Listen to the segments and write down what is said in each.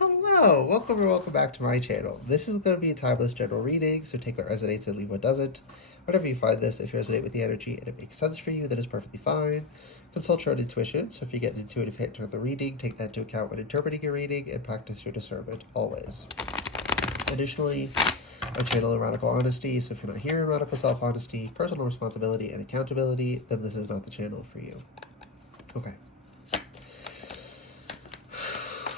Hello, welcome or welcome back to my channel. This is going to be a timeless general reading, so take what resonates and leave what doesn't. Whatever you find this, if you resonate with the energy and it makes sense for you, that is perfectly fine. Consult your own intuition, so if you get an intuitive hit during the reading, take that into account when interpreting your reading and practice your discernment always. Additionally, I channel radical honesty, so if you're not hearing radical self-honesty, personal responsibility, and accountability, then this is not the channel for you. Okay.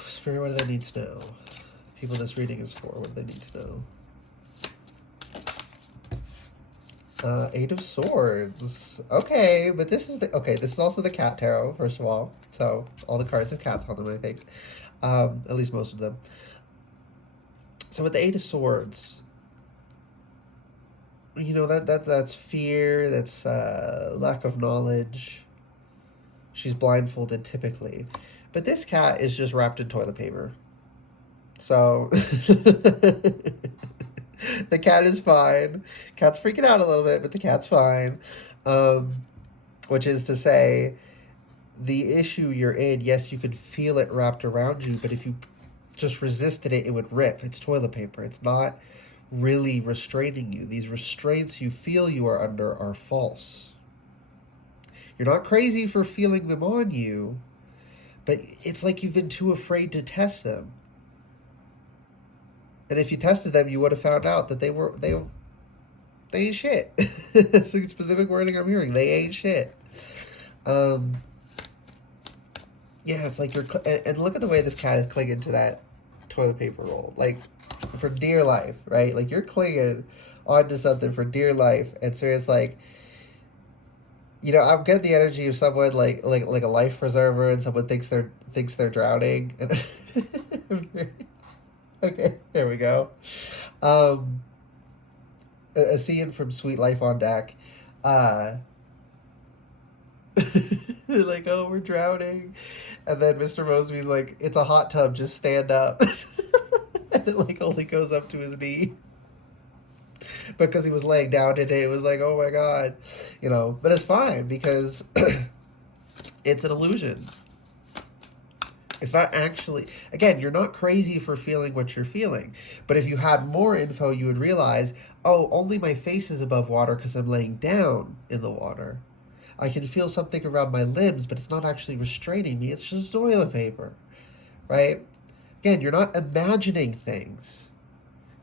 Spirit, what do they need to know? The people this reading is for, what do they need to know? Eight of Swords. Okay, but this is this is also the cat tarot, first of all. So all the cards have cats on them, I think. At least most of them. So with the Eight of Swords, you know, that's fear, that's lack of knowledge. She's blindfolded typically. But this cat is just wrapped in toilet paper. So the cat is fine. Cat's freaking out a little bit, but the cat's fine. Which is to say, the issue you're in, yes, you could feel it wrapped around you, but if you just resisted it, it would rip. It's toilet paper. It's not really restraining you. These restraints you feel you are under are false. You're not crazy for feeling them on you, but it's like you've been too afraid to test them. And if you tested them, you would have found out that they ain't shit. That's the specific wording I'm hearing. They ain't shit. Yeah, it's like you're... And look at the way this cat is clinging to that toilet paper roll. Like, for dear life, right? Like, you're clinging onto something for dear life. And so it's like... You know, I'm getting the energy of someone like a life preserver, and someone thinks they're drowning. Okay, there we go. A scene from Sweet Life on Deck. Like, oh, we're drowning, and then Mr. Mosby's like, it's a hot tub, just stand up, and it like only goes up to his knee. Because he was laying down today, it was like, oh my god, you know. But it's fine because it's an illusion. It's not actually, again, you're not crazy for feeling what you're feeling. But if you had more info, you would realize, oh, only my face is above water because I'm laying down in the water. I can feel something around my limbs, but it's not actually restraining me. It's just toilet paper, right? Again, you're not imagining things.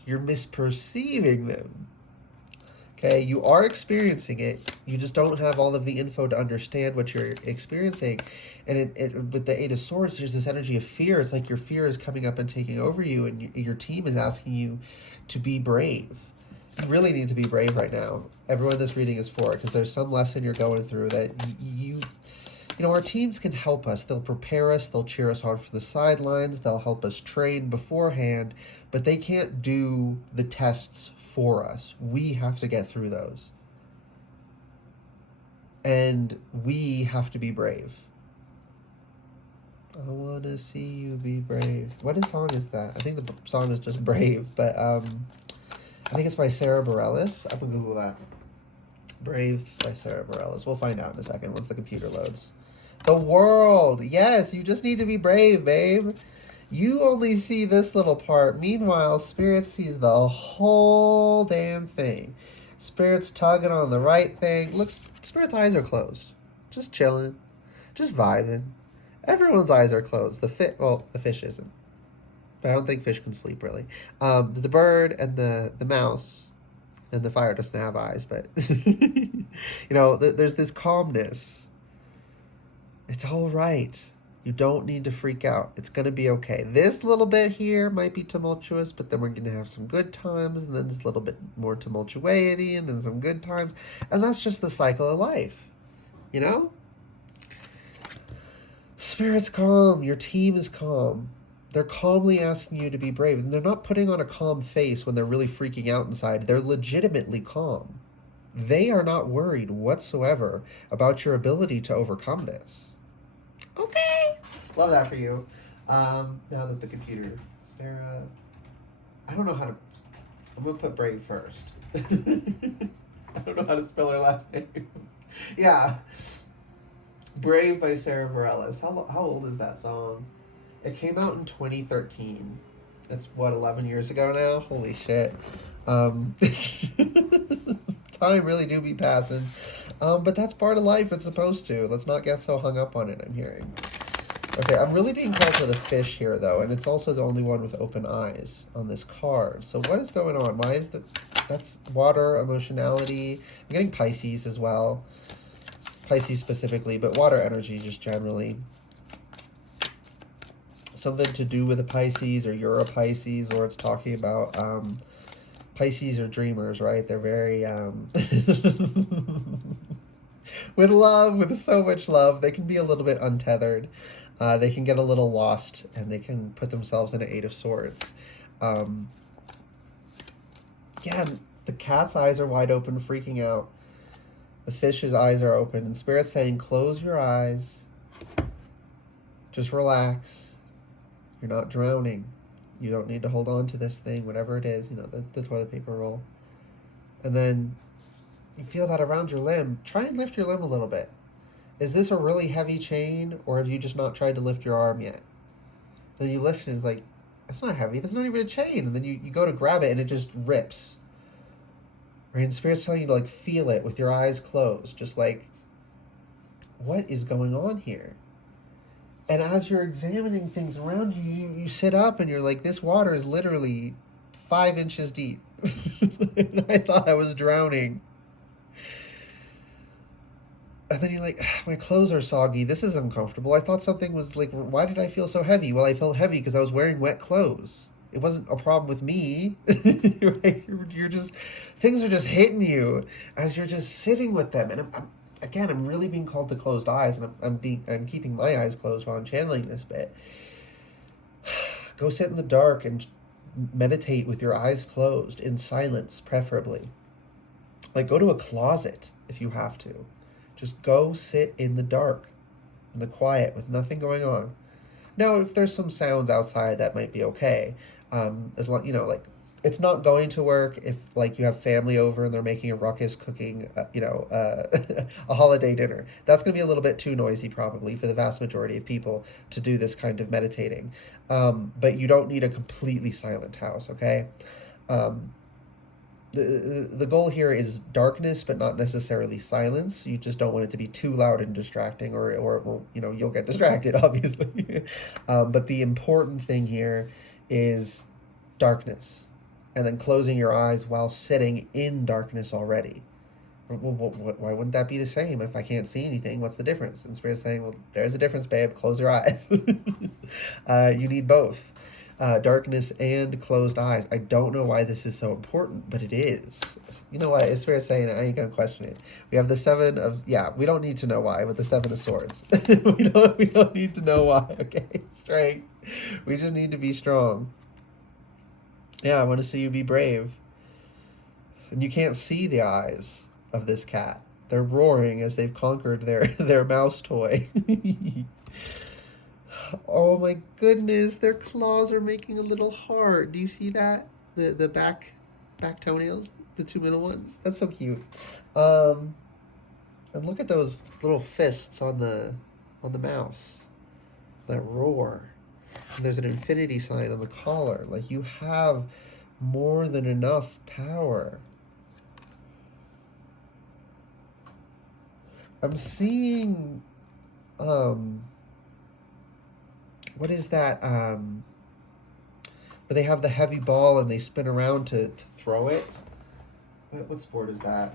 You're misperceiving them. Okay, you are experiencing it. You just don't have all of the info to understand what you're experiencing. And with the Eight of Swords, there's this energy of fear. It's like your fear is coming up and taking over you, and your team is asking you to be brave. You really need to be brave right now. Everyone this reading is for, because there's some lesson you're going through that you know, our teams can help us. They'll prepare us. They'll cheer us on from the sidelines. They'll help us train beforehand, but they can't do the tests for us. We have to get through those. And we have to be brave. I want to see you be brave. What song is that? I think the song is just Brave, but I think it's by Sarah Bareilles. I'm going to Google that. Brave by Sarah Bareilles. We'll find out in a second once the computer loads. The world. Yes, you just need to be brave, babe. You only see this little part. Meanwhile, Spirit sees the whole damn thing. Spirit's tugging on the right thing. Look, Spirit's eyes are closed. Just chilling. Just vibing. Everyone's eyes are closed. The fish isn't. But I don't think fish can sleep, really. The bird and the mouse and the fire doesn't have eyes, but... you know, there's this calmness. It's all right. You don't need to freak out. It's going to be okay. This little bit here might be tumultuous, but then we're going to have some good times, and then there's a little bit more tumultuosity, and then some good times. And that's just the cycle of life, you know? Spirit's calm. Your team is calm. They're calmly asking you to be brave. And they're not putting on a calm face when they're really freaking out inside. They're legitimately calm. They are not worried whatsoever about your ability to overcome this. Okay. Love that for you. Now that the computer, Sarah, I don't know how to, I'm going to put Brave first. I don't know how to spell her last name. Yeah. Brave by Sarah Bareilles. How old is that song? It came out in 2013. That's what, 11 years ago now? Holy shit. Um, time really do be passing. But that's part of life. It's supposed to. Let's not get so hung up on it, I'm hearing. Okay, I'm really being called to the fish here, though, and it's also the only one with open eyes on this card. So what is going on? Why is the... That's water, emotionality. I'm getting Pisces as well. Pisces specifically, but water energy just generally. Something to do with a Pisces, or you're a Pisces, or it's talking about Pisces are dreamers, right? They're very with love, with so much love, they can be a little bit untethered. They can get a little lost, and they can put themselves in an Eight of Swords. Yeah, the cat's eyes are wide open, freaking out. The fish's eyes are open, and Spirit's saying, close your eyes. Just relax. You're not drowning. You don't need to hold on to this thing, whatever it is, you know, the toilet paper roll. And then you feel that around your limb. Try and lift your limb a little bit. Is this a really heavy chain, or have you just not tried to lift your arm yet? Then you lift it, and it's like, that's not heavy. That's not even a chain. And then you go to grab it, and it just rips. Right? And Spirit's telling you to, like, feel it with your eyes closed. Just like, what is going on here? And as you're examining things around you, you sit up, and you're like, this water is literally 5 inches deep. And I thought I was drowning. And then you're like, my clothes are soggy. This is uncomfortable. I thought something was like, why did I feel so heavy? Well, I felt heavy because I was wearing wet clothes. It wasn't a problem with me. Right? You're just, things are just hitting you as you're just sitting with them. And I'm really being called to closed eyes, and I'm keeping my eyes closed while I'm channeling this bit. Go sit in the dark and meditate with your eyes closed, in silence, preferably. Like, go to a closet if you have to. Just go sit in the dark, in the quiet, with nothing going on. Now, if there's some sounds outside, that might be okay. As long, you know, like, it's not going to work if, like, you have family over and they're making a ruckus cooking, a holiday dinner. That's going to be a little bit too noisy, probably, for the vast majority of people to do this kind of meditating. But you don't need a completely silent house, okay? The goal here is darkness, but not necessarily silence. You just don't want it to be too loud and distracting, or it will, you know, you'll get distracted, obviously. But the important thing here is darkness, and then closing your eyes while sitting in darkness already. Well, why wouldn't that be the same? If I can't see anything, what's the difference? And Spirit's saying, well, there's a difference, babe. Close your eyes. You need both. Darkness and closed eyes. I don't know why this is so important, but it is. You know what? It's fair saying, I ain't gonna question it. We have the 7 of, yeah, we don't need to know why, with the 7 of Swords. we don't need to know why, okay? Strength. We just need to be strong. Yeah, I want to see you be brave. And you can't see the eyes of this cat. They're roaring as they've conquered their mouse toy. Oh my goodness, their claws are making a little heart. Do you see that? The back toenails, the 2 middle ones. That's so cute. And look at those little fists on the mouse. That roar. And there's an infinity sign on the collar. Like, you have more than enough power. I'm seeing what is that? Where they have the heavy ball and they spin around to throw it. What sport is that?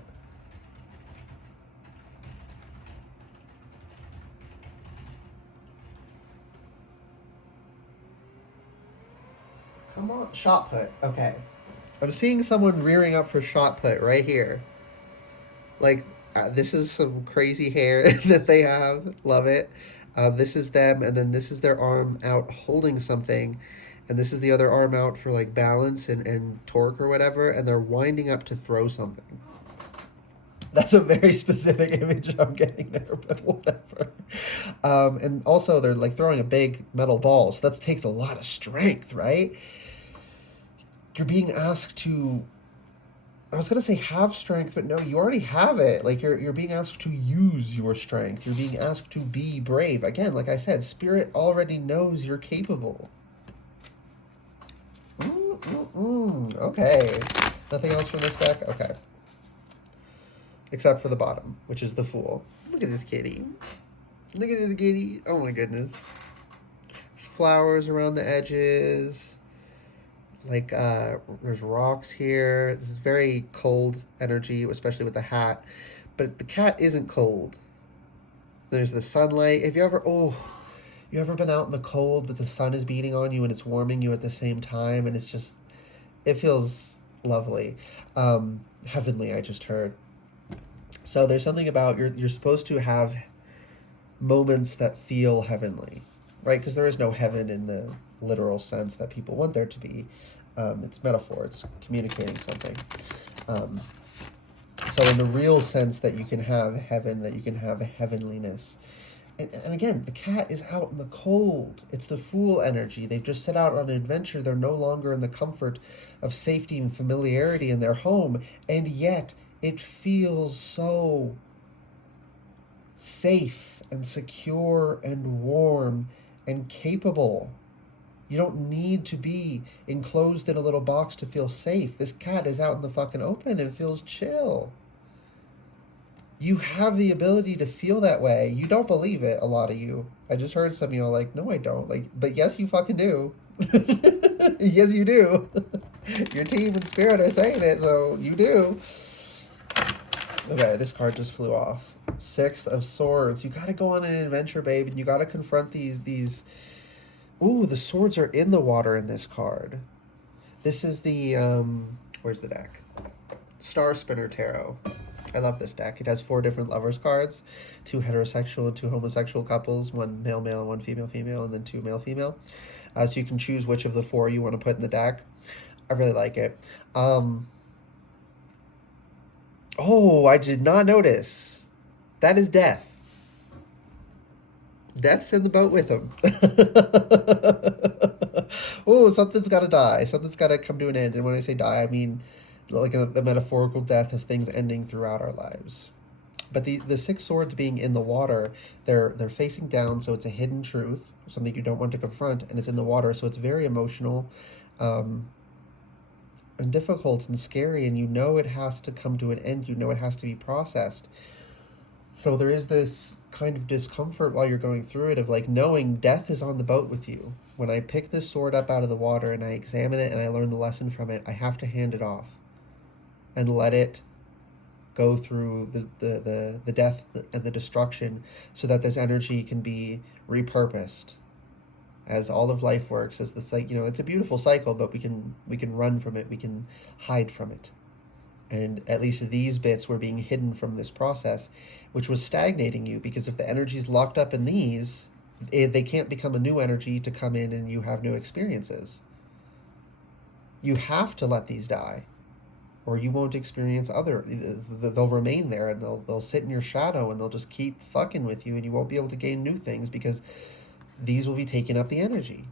Come on, shot put. Okay. I'm seeing someone rearing up for shot put right here. Like, this is some crazy hair that they have. Love it. This is them, and then this is their arm out holding something, and this is the other arm out for, like, balance and torque or whatever, and they're winding up to throw something. That's a very specific image I'm getting there, but whatever. And also, they're, like, throwing a big metal ball, so that takes a lot of strength, right? You're being asked to I was gonna say have strength, but no, you already have it. Like you're being asked to use your strength. You're being asked to be brave. Again, like I said, spirit already knows you're capable. Okay. Nothing else from this deck? Okay. Except for the bottom, which is the Fool. Look at this kitty. Look at this kitty. Oh my goodness. Flowers around the edges. Like, there's rocks here. This is very cold energy, especially with the hat. But the cat isn't cold. There's the sunlight. Have you ever been out in the cold, but the sun is beating on you and it's warming you at the same time, and it's just, it feels lovely. Heavenly, I just heard. So there's something about you're supposed to have moments that feel heavenly, right? Because there is no heaven in the literal sense that people want there to be. It's metaphor. It's communicating something. So in the real sense that you can have heaven, that you can have a heavenliness. And again, the cat is out in the cold. It's the Fool energy. They've just set out on an adventure. They're no longer in the comfort of safety and familiarity in their home. And yet, it feels so safe and secure and warm and capable. You don't need to be enclosed in a little box to feel safe. This cat is out in the fucking open and feels chill. You have the ability to feel that way. You don't believe it, a lot of you. I just heard some of you like, no, I don't. Like, but yes, you fucking do. Yes, you do. Your team and spirit are saying it, so you do. Okay, this card just flew off. 6 of Swords. You gotta go on an adventure, babe, and you gotta confront these... Ooh, the swords are in the water in this card. This is the, where's the deck? Star Spinner Tarot. I love this deck. It has 4 different lovers cards, 2 heterosexual and 2 homosexual couples, 1 male-male, 1 female-female, and then 2 male-female. So you can choose which of the 4 you want to put in the deck. I really like it. Oh, I did not notice. That is Death. Death's in the boat with him. Oh, something's got to die. Something's got to come to an end. And when I say die, I mean like the metaphorical death of things ending throughout our lives. But the 6 swords being in the water, they're facing down, so it's a hidden truth, something you don't want to confront, and it's in the water, so it's very emotional, and difficult and scary, and you know it has to come to an end. You know it has to be processed. So there is this kind of discomfort while you're going through it of like knowing death is on the boat with you. When I pick this sword up out of the water and I examine it and I learn the lesson from it, I have to hand it off and let it go through the death and the destruction so that this energy can be repurposed. As all of life works, as the it's a beautiful cycle, but we can run from it, we can hide from it. And at least these bits were being hidden from this process, which was stagnating you, because if the energy's locked up in these, they can't become a new energy to come in and you have new experiences. You have to let these die, or you won't experience other. They'll remain there and they'll sit in your shadow and they'll just keep fucking with you, and you won't be able to gain new things because these will be taking up the energy.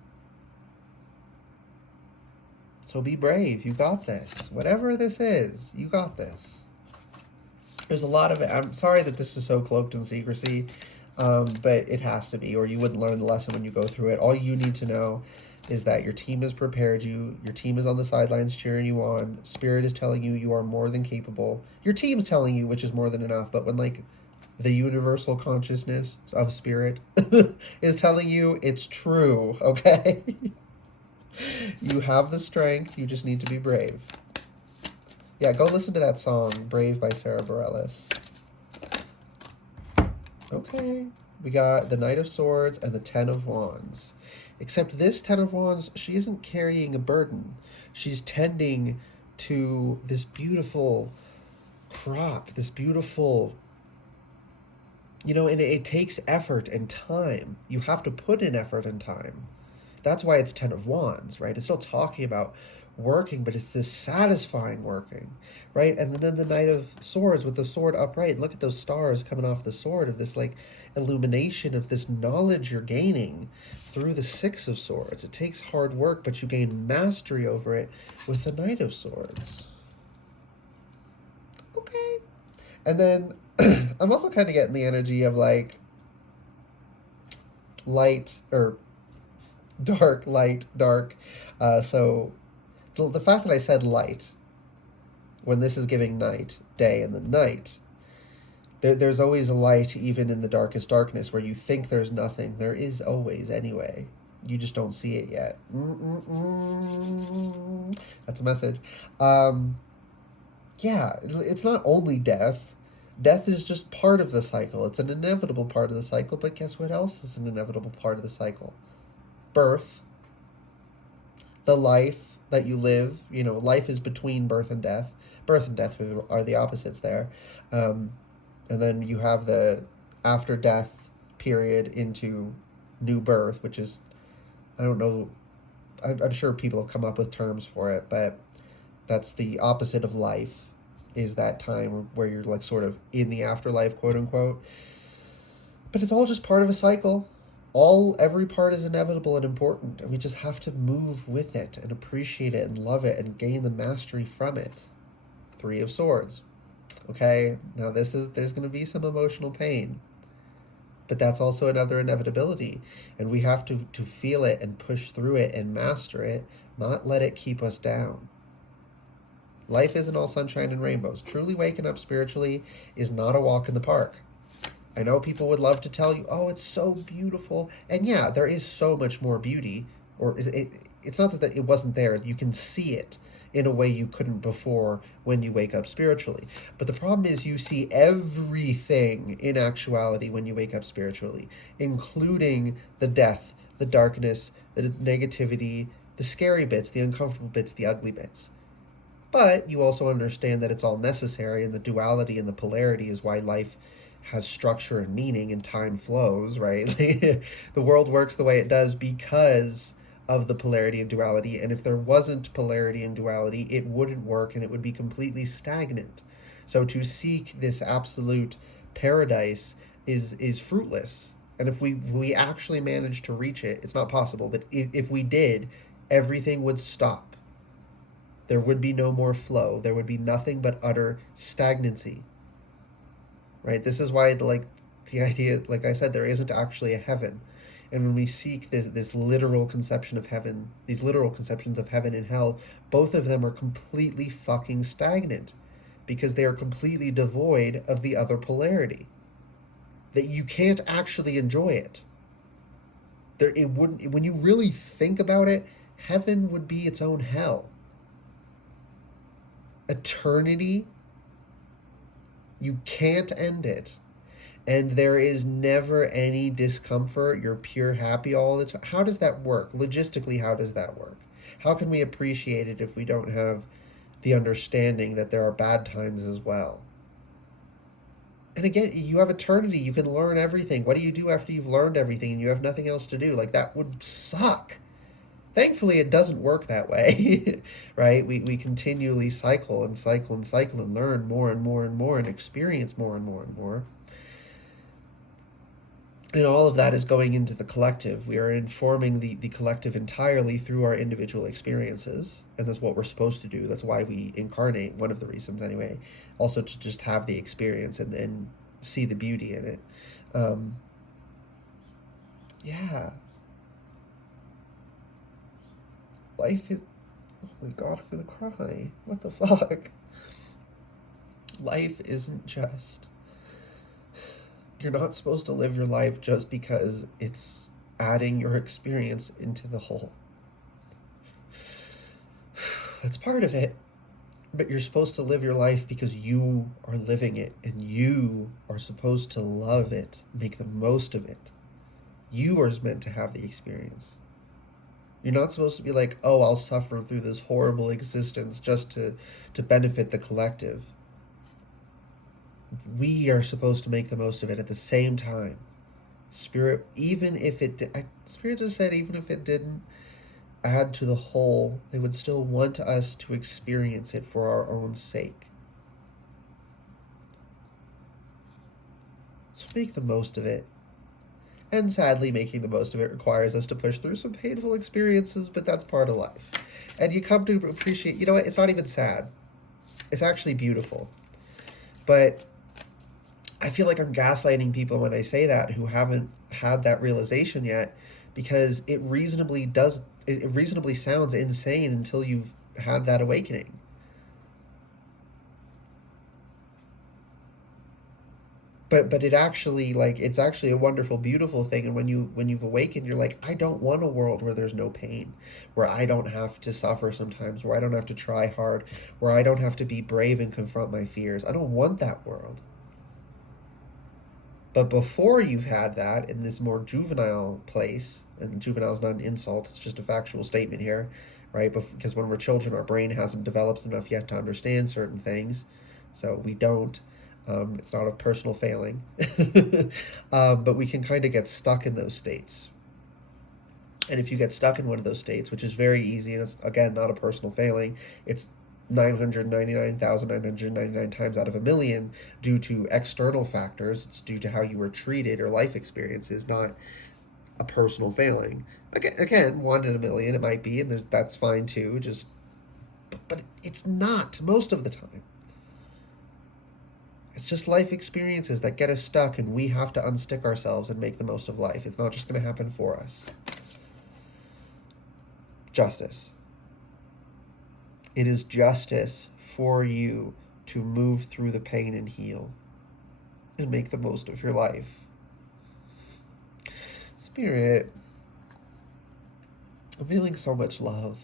So be brave. You got this. Whatever this is, you got this. There's a lot of it. I'm sorry that this is so cloaked in secrecy, but it has to be, or you wouldn't learn the lesson when you go through it. All you need to know is that your team has prepared you. Your team is on the sidelines cheering you on. Spirit is telling you you are more than capable. Your team's telling you, which is more than enough. But when like the universal consciousness of spirit is telling you, it's true, okay? You have the strength. You just need to be brave. Yeah, go listen to that song, Brave by Sarah Bareilles. Okay. We got the Knight of Swords and the 10 of Wands. Except this 10 of Wands, she isn't carrying a burden. She's tending to this beautiful crop, this beautiful... and it takes effort and time. You have to put in effort and time. That's why it's 10 of Wands, right? It's still talking about working, but it's this satisfying working, right? And then the Knight of Swords with the sword upright. Look at those stars coming off the sword of this like illumination of this knowledge you're gaining through the 6 of Swords. It takes hard work, but you gain mastery over it with the Knight of Swords. Okay. And then I'm also kind of getting the energy of like light or dark, light, dark. So the fact that I said light when this is giving night, day, and the night, there's always a light even in the darkest darkness where you think there's nothing. There is always anyway. You just don't see it yet. Mm-mm-mm. That's a message. Yeah, it's not only death. Death is just part of the cycle. It's an inevitable part of the cycle, but guess what else is an inevitable part of the cycle? Birth, the life that you live. You know, life is between birth and death. Birth and death are the opposites there. And then you have the after death period into new birth, which is, I don't know, I'm sure people have come up with terms for it, but that's the opposite of life, is that time where you're like sort of in the afterlife, quote unquote. But it's all just part of a cycle. Every part is inevitable and important, and we just have to move with it and appreciate it and love it and gain the mastery from it. Three of Swords. Okay, now there's going to be some emotional pain, but that's also another inevitability, and we have to feel it and push through it and master it, not let it keep us down. Life isn't all sunshine and rainbows. Truly waking up spiritually is not a walk in the park. I know people would love to tell you, oh, it's so beautiful. And yeah, there is so much more beauty. Or it's not that it wasn't there. You can see it in a way you couldn't before when you wake up spiritually. But the problem is you see everything in actuality when you wake up spiritually, including the death, the darkness, the negativity, the scary bits, the uncomfortable bits, the ugly bits. But you also understand that it's all necessary, and the duality and the polarity is why life has structure and meaning and time flows, right? The world works the way it does because of the polarity and duality. And if there wasn't polarity and duality, it wouldn't work and it would be completely stagnant. So to seek this absolute paradise is fruitless. And if we actually manage to reach it, it's not possible, but if we did, everything would stop. There would be no more flow. There would be nothing but utter stagnancy. Right? This is why the idea, like I said, there isn't actually a heaven. And when we seek this literal conception of heaven, these literal conceptions of heaven and hell, both of them are completely fucking stagnant because they are completely devoid of the other polarity. That you can't actually enjoy it. It wouldn't, when you really think about it, heaven would be its own hell. Eternity, you can't end it, and there is never any discomfort. You're pure happy all the time. How does that work logistically? How does that work? How can we appreciate it if we don't have the understanding that there are bad times as well? And again, you have eternity. You can learn everything. What do you do after you've learned everything and you have nothing else to do? Like, that would suck. Thankfully, it doesn't work that way, right? We continually cycle and cycle and cycle and learn more and more and more and experience more and more and more. And all of that is going into the collective. We are informing the collective entirely through our individual experiences. And that's what we're supposed to do. That's why we incarnate, one of the reasons anyway. Also to just have the experience and see the beauty in it. Yeah. Life is... Oh my god, I'm gonna cry. What the fuck? Life isn't just... You're not supposed to live your life just because it's adding your experience into the whole. That's part of it. But you're supposed to live your life because you are living it, and you are supposed to love it, make the most of it. You are meant to have the experience. You're not supposed to be like, oh, I'll suffer through this horrible existence just to benefit the collective. We are supposed to make the most of it at the same time. Spirit, even if it... Spirit just said even if it didn't add to the whole, they would still want us to experience it for our own sake. So make the most of it. And sadly, making the most of it requires us to push through some painful experiences, but that's part of life. And you come to appreciate, you know what, it's not even sad. It's actually beautiful. But I feel like I'm gaslighting people when I say that who haven't had that realization yet, because it reasonably sounds insane until you've had that awakening. But it actually, like, it's actually a wonderful, beautiful thing. And when you've awakened, you're like, I don't want a world where there's no pain, where I don't have to suffer sometimes, where I don't have to try hard, where I don't have to be brave and confront my fears. I don't want that world. But before you've had that in this more juvenile place, and juvenile is not an insult, it's just a factual statement here, right? Because when we're children, our brain hasn't developed enough yet to understand certain things, so we don't. It's not a personal failing. But we can kind of get stuck in those states. And if you get stuck in one of those states, which is very easy, and it's, again, not a personal failing, it's 999,999 times out of a million due to external factors. It's due to how you were treated or life experiences, not a personal failing. Again, 1 in a million it might be, and that's fine too. But it's not most of the time. It's just life experiences that get us stuck, and we have to unstick ourselves and make the most of life. It's not just going to happen for us. Justice. It is justice for you to move through the pain and heal and make the most of your life. Spirit, I'm feeling so much love.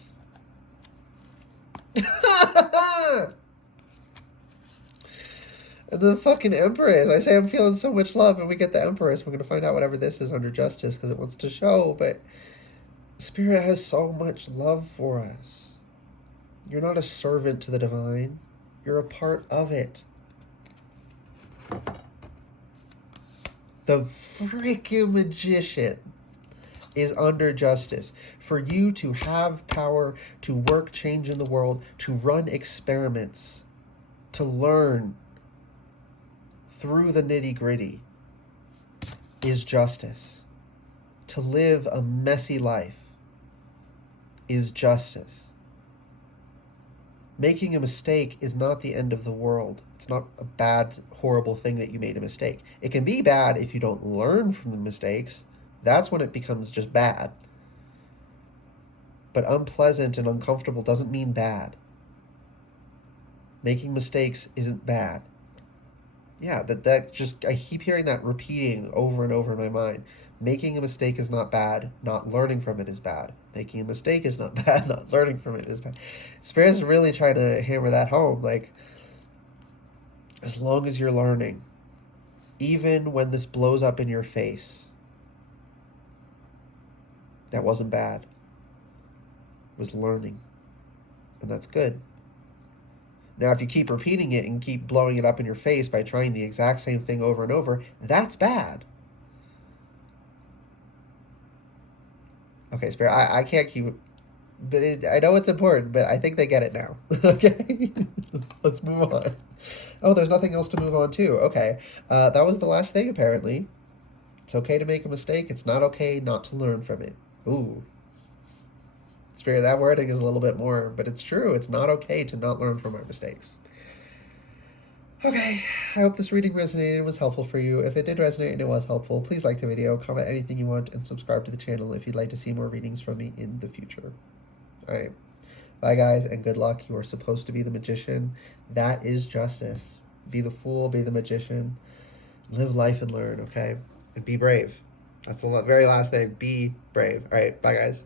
And the fucking Empress. I say I'm feeling so much love, and we get the Empress. We're going to find out whatever this is under justice because it wants to show. But Spirit has so much love for us. You're not a servant to the divine. You're a part of it. The freaking magician is under justice. For you to have power, to work change in the world, to run experiments, to learn through the nitty-gritty is justice. To live a messy life is justice. Making a mistake is not the end of the world. It's not a bad, horrible thing that you made a mistake. It can be bad if you don't learn from the mistakes. That's when it becomes just bad. But unpleasant and uncomfortable doesn't mean bad. Making mistakes isn't bad. Yeah, that just, I keep hearing that repeating over and over in my mind. Making a mistake is not bad. Not learning from it is bad. Making a mistake is not bad. Not learning from it is bad. Spirit's really trying to hammer that home. Like, as long as you're learning, even when this blows up in your face, that wasn't bad. It was learning. And that's good. Now, if you keep repeating it and keep blowing it up in your face by trying the exact same thing over and over, that's bad. Okay, Spirit, I can't keep it, but I know it's important, but I think they get it now. Okay? Let's move on. Oh, there's nothing else to move on to. Okay. That was the last thing, apparently. It's okay to make a mistake. It's not okay not to learn from it. Ooh. Spirit, that wording is a little bit more, but it's true. It's not okay to not learn from our mistakes. Okay, I hope this reading resonated and was helpful for you. If it did resonate and it was helpful, please like the video, comment anything you want, and subscribe to the channel if you'd like to see more readings from me in the future. Alright, bye guys, and good luck. You are supposed to be the magician. That is justice. Be the fool, be the magician. Live life and learn, okay? And be brave. That's the very last thing. Be brave. Alright, bye guys.